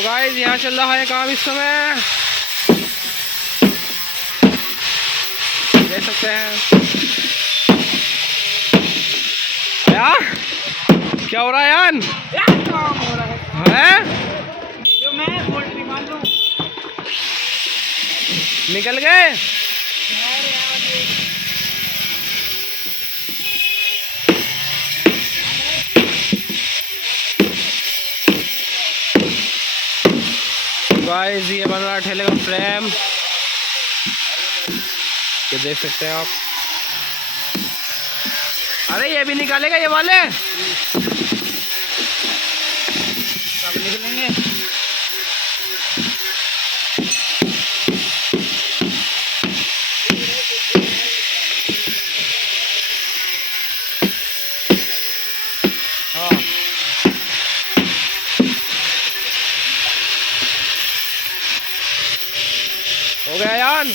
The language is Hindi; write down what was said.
तो गाइस यहाँ चल रहा है काम इस समय, देख सकते हैं। यार क्या हो रहा है यान? काम हो रहा है जो मैं बोल्ट निकाल लूं। निकल गए। गाइस ये बन रहा है ठेले का फ्रेम, ये देख सकते हैं आप। अरे ये भी निकालेगा ये वाले, सब निकलेंगे। हाँ हो गया यान।